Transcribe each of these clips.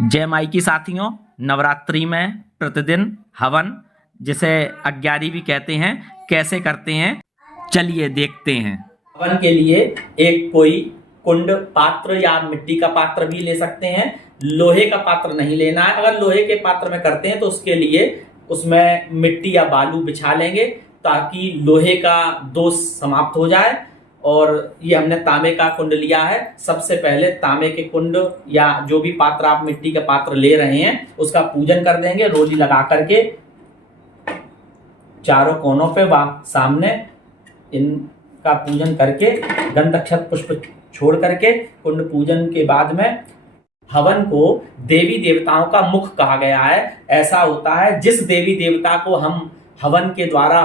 जय माई की साथियों, नवरात्रि में प्रतिदिन हवन, जिसे अग्यारी भी कहते हैं, कैसे करते हैं चलिए देखते हैं। हवन के लिए एक कोई कुंड पात्र या मिट्टी का पात्र भी ले सकते हैं। लोहे का पात्र नहीं लेना है। अगर लोहे के पात्र में करते हैं तो उसके लिए उसमें मिट्टी या बालू बिछा लेंगे ताकि लोहे का दोष समाप्त हो जाए। और ये हमने तांबे का कुंड लिया है। सबसे पहले तांबे के कुंड या जो भी पात्र आप मिट्टी के पात्र ले रहे हैं उसका पूजन कर देंगे। रोली लगा करके चारों कोनों पे सामने इनका पूजन करके गंध अक्षत पुष्प छोड़ करके कुंड पूजन के बाद में हवन को देवी देवताओं का मुख कहा गया है। ऐसा होता है जिस देवी देवता को हम हवन के द्वारा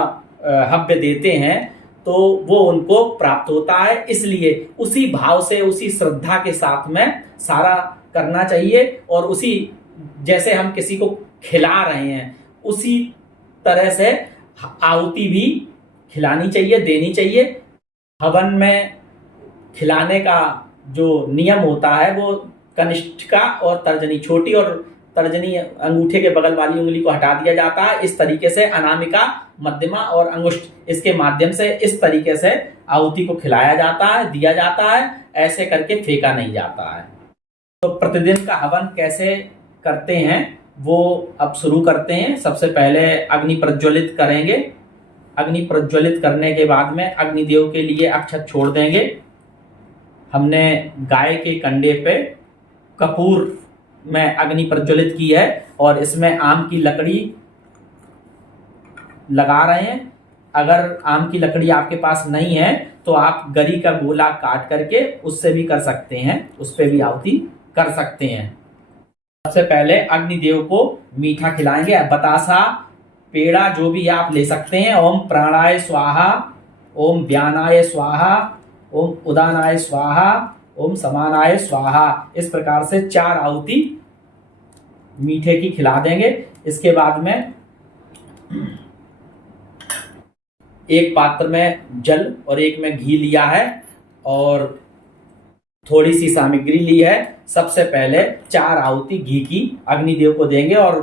हव्य देते हैं तो वो उनको प्राप्त होता है। इसलिए उसी भाव से उसी श्रद्धा के साथ में सारा करना चाहिए और उसी जैसे हम किसी को खिला रहे हैं उसी तरह से आहुति भी खिलानी चाहिए, देनी चाहिए। हवन में खिलाने का जो नियम होता है वो कनिष्ठिका और तर्जनी, छोटी और तर्जनी अंगूठे के बगल वाली उंगली को हटा दिया जाता है। इस तरीके से अनामिका, मध्यमा और अंगुष्ठ इसके माध्यम से इस तरीके से आहुति को खिलाया जाता है, दिया जाता है। ऐसे करके फेंका नहीं जाता है। तो प्रतिदिन का हवन कैसे करते हैं वो अब शुरू करते हैं। सबसे पहले अग्नि प्रज्वलित करेंगे। अग्नि प्रज्वलित करने के बाद में अग्निदेव के लिए अक्षत छोड़ देंगे। हमने गाय के कंडे पे कपूर में अग्नि प्रज्वलित की है और इसमें आम की लकड़ी लगा रहे हैं। अगर आम की लकड़ी आपके पास नहीं है तो आप गरी का गोला काट करके उससे भी कर सकते हैं, उस पर भी आहुति कर सकते हैं। सबसे पहले अग्निदेव को मीठा खिलाएंगे। बतासा, पेड़ा जो भी आप ले सकते हैं। ओम प्राणाय स्वाहा, ओम व्यानाय स्वाहा, ओम उदानाय स्वाहा, ओम समानाय स्वाहा। इस प्रकार से 4 आहुति मीठे की खिला देंगे। इसके बाद में एक पात्र में जल और एक में घी लिया है और थोड़ी सी सामग्री ली है। सबसे पहले 4 आहुति घी की अग्निदेव को देंगे और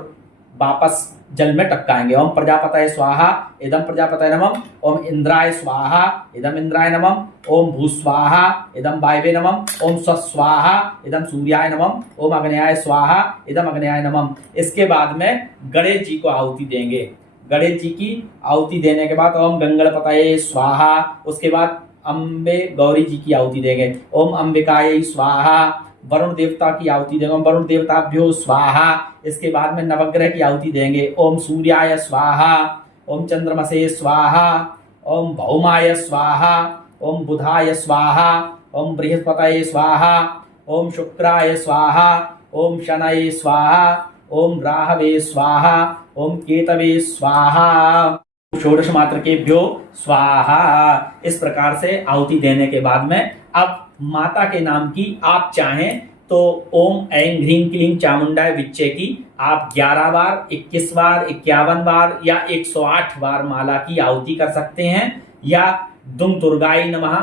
वापस जल में टपकाएंगे। ओम प्रजापतये स्वाहा, इदम प्रजापतये नमः। ओम इंद्राय स्वाहा, इदम इंद्राय नमः। ओम भूस्वाहा, इदम वायवे नमः। ओम स्वस्वाहा, इदम सूर्याय नमः। ओम अग्न्याय स्वाहा, इदम अग्न्याय नमः। इसके बाद में गणेश जी को आहुति देंगे। गणेश जी की आहुति देने के बाद ओम गंगणपतये स्वाहा। उसके बाद अम्बे गौरी जी की आहुति देंगे। ओम अंबिकायै स्वाहा। वरुण देवता की आहुति देंगे। ओम वरुण देवताभ्यो स्वाहा। इसके बाद में नवग्रह की आहुति देंगे। ओम सूर्याय स्वाहा, ओम चंद्रमसे स्वाहा, ओम भौमाय स्वाहा, ओम बुधाय स्वाहा, ओम बृहस्पतये स्वाहा, ओम शुक्राय स्वाहा, ओम शनये स्वाहा, ओम राहवे स्वाहा, ओम केतवे स्वाहा, षोडश मात्र केभ्यो स्वाहा। इस प्रकार से आहुति देने के बाद में अब माता के नाम की आप चाहें तो ओम ऐं ह्रीं क्लीं चामुंडाय विच्चे की आप 11 बार, 21 बार, 51 बार या 108 बार माला की आहुति कर सकते हैं। या दुम दुर्गाय नमः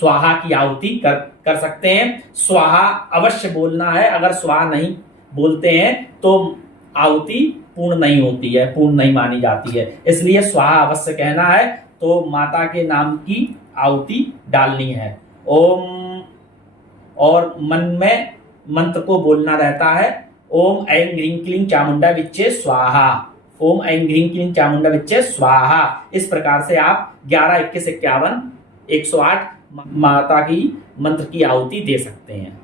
स्वाहा की आहुति कर सकते हैं। स्वाहा अवश्य बोलना है। अगर स्वाहा नहीं बोलते हैं तो आहुति पूर्ण नहीं होती है, पूर्ण नहीं मानी जाती है। इसलिए स्वाहा अवश्य कहना है। तो माता के नाम की आहुति डालनी है। ओम, और मन में मंत्र को बोलना रहता है। ओम ऐं ह्रीं क्लीं चामुंडा विच्चे स्वाहा। ओम ऐं ह्रीं क्लीं चामुंडा विच्चे स्वाहा। इस प्रकार से आप 11, 21, 51, 108 माता की मंत्र की आहुति दे सकते हैं।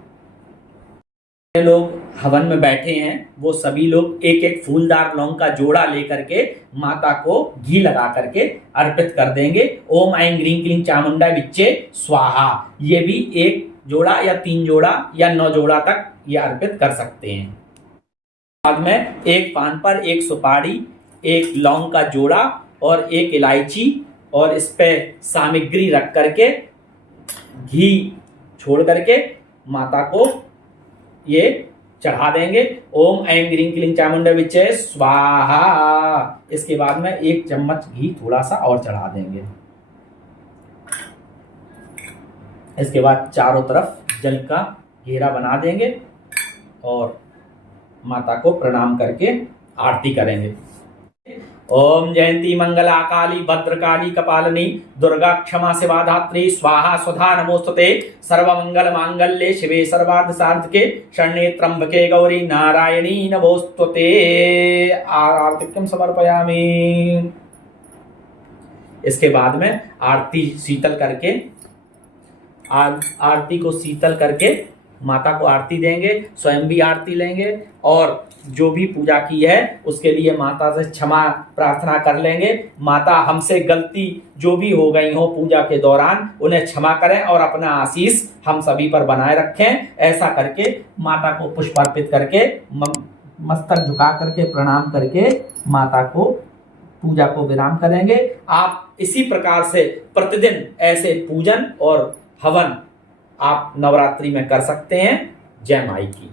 लोग हवन में बैठे हैं वो सभी लोग एक एक फूलदार लौंग का जोड़ा लेकर के माता को घी लगा करके अर्पित कर देंगे। ओम ऐं ह्रीं क्लीं चामुंडा विच्चे स्वाहा। ये भी 1 जोड़ा या 3 जोड़ा या 9 जोड़ा तक ये अर्पित कर सकते हैं। बाद में एक पान पर 1 सुपारी, 1 लौंग का जोड़ा और 1 इलायची और इस पे सामग्री रख करके घी छोड़ करके माता को ये चढ़ा देंगे। ओम ऐं ह्रीं क्लीं चामुंडा विच्चे स्वाहा। इसके बाद में 1 चम्मच घी थोड़ा सा और चढ़ा देंगे। इसके बाद चारों तरफ जल का घेरा बना देंगे और माता को प्रणाम करके आरती करेंगे। ओम जयंती मंगला काली भद्रकाली कपालिनी दुर्गा क्षमा शिवा धात्री स्वाहा स्वधा नमोस्तुते सर्वमंगल मांगल्ये शिवे सर्वार्थ साधके शरण्ये त्र्यंबके गौरी नारायणी नमोस्तुते। आरतिक्यम समर्पयामि। इसके बाद में आरती शीतल करके आरती को शीतल करके माता को आरती देंगे, स्वयं भी आरती लेंगे और जो भी पूजा की है उसके लिए माता से क्षमा प्रार्थना कर लेंगे। माता हमसे गलती जो भी हो गई हो पूजा के दौरान उन्हें क्षमा करें और अपना आशीष हम सभी पर बनाए रखें। ऐसा करके माता को पुष्प अर्पित करके मस्तक झुका करके प्रणाम करके माता को पूजा को विराम करेंगे। आप इसी प्रकार से प्रतिदिन ऐसे पूजन और हवन आप नवरात्रि में कर सकते हैं। जय माई की।